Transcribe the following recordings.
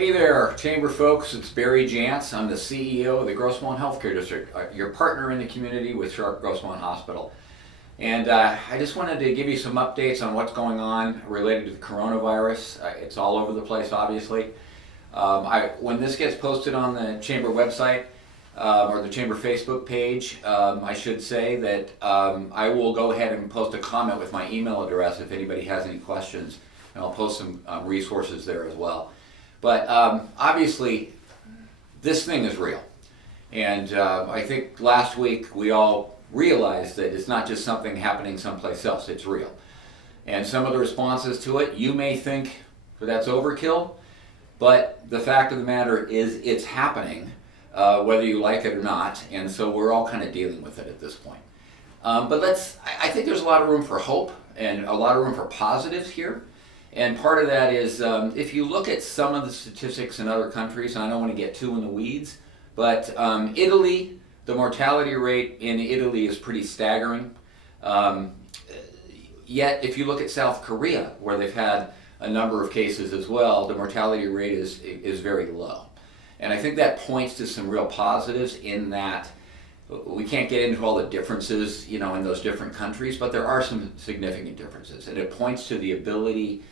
Hey there, Chamber folks. It's Barry Jantz. I'm the CEO of the Grossmont Healthcare District, your partner in the community with Sharp Grossmont Hospital. And I just wanted to give you some updates on what's going on related to the coronavirus. It's all over the place, obviously. When this gets posted on the Chamber website or the Chamber Facebook page, I should say that I will go ahead and post a comment with my email address if anybody has any questions. And I'll post some resources there as well. But obviously, this thing is real. And I think last week we all realized that it's not just something happening someplace else, it's real. And some of the responses to it, you may think that that's overkill, but the fact of the matter is it's happening, whether you like it or not, and so we're all kind of dealing with it at this point. But I think there's a lot of room for hope and a lot of room for positives here. And part of that is, if you look at some of the statistics in other countries, and I don't want to get too in the weeds, but Italy, the mortality rate in Italy is pretty staggering. Yet, if you look at South Korea, where they've had a number of cases as well, the mortality rate is very low. And I think that points to some real positives in that we can't get into all the differences, in those different countries, but there are some significant differences. And it points to the ability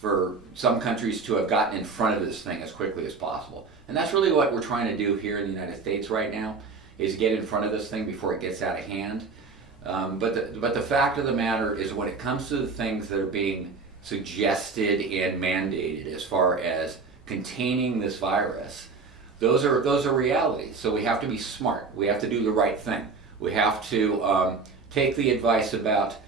for some countries to have gotten in front of this thing as quickly as possible. And that's really what we're trying to do here in the United States right now, is get in front of this thing before it gets out of hand. But the fact of the matter is, when it comes to the things that are being suggested and mandated as far as containing this virus, those are realities. So we have to be smart. We have to do the right thing. We have to take the advice about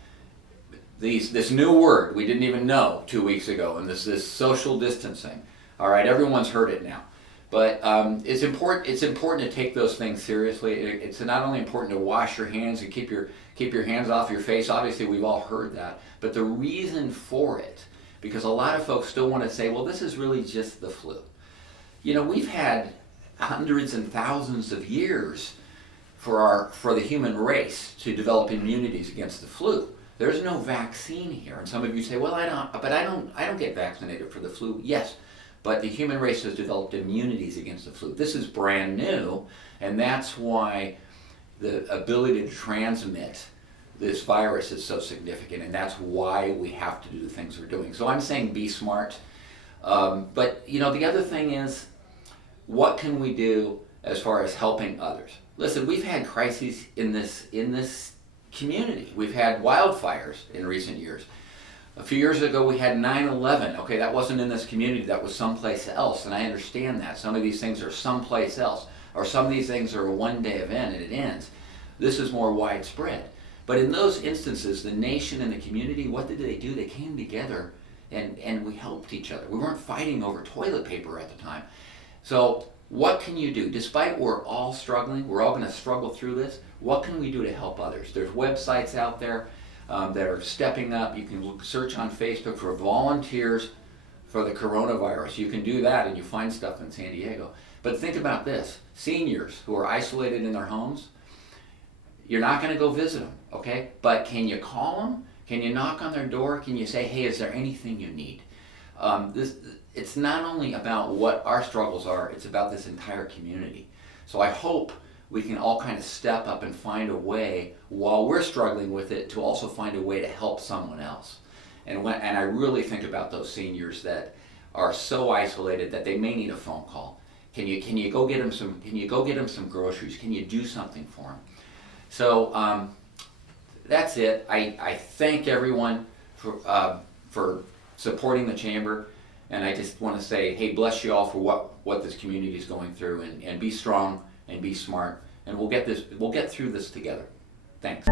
this new word we didn't even know 2 weeks ago, and this social distancing. All right, everyone's heard it now. But it's important to take those things seriously. It's not only important to wash your hands and keep your hands off your face. Obviously, we've all heard that. But the reason for it, because a lot of folks still want to say, well, this is really just the flu. We've had hundreds and thousands of years for the human race to develop immunities against the flu. There's no vaccine here. And some of you say, well, I don't get vaccinated for the flu. Yes. But the human race has developed immunities against the flu. This is brand new, and that's why the ability to transmit this virus is so significant, and that's why we have to do the things we're doing. So I'm saying be smart. But the other thing is, what can we do as far as helping others? Listen, we've had crises in this community. We've had wildfires in recent years. A few years ago, we had 9/11. Okay, that wasn't in this community, that was someplace else, and I understand that. Some of these things are someplace else, or some of these things are a one-day event and it ends. This is more widespread. But in those instances, the nation and the community, what did they do? They came together and we helped each other. We weren't fighting over toilet paper at the time. So what can you do? Despite we're all struggling, we're all going to struggle through this, what can we do to help others? There's websites out there that are stepping up. You can search on Facebook for volunteers for the coronavirus. You can do that and you find stuff in San Diego. But think about this. Seniors who are isolated in their homes, you're not going to go visit them, okay? But can you call them? Can you knock on their door? Can you say, hey, is there anything you need? It's not only about what our struggles are, it's about this entire community. So I hope we can all kind of step up and find a way, while we're struggling with it, to also find a way to help someone else. And I really think about those seniors that are so isolated that they may need a phone call. Can you go get them some groceries? Can you do something for them? So that's it. I thank everyone for supporting the Chamber, and I just want to say, hey, bless you all for what this community is going through, and be strong and be smart, and we'll get through this together. Thanks.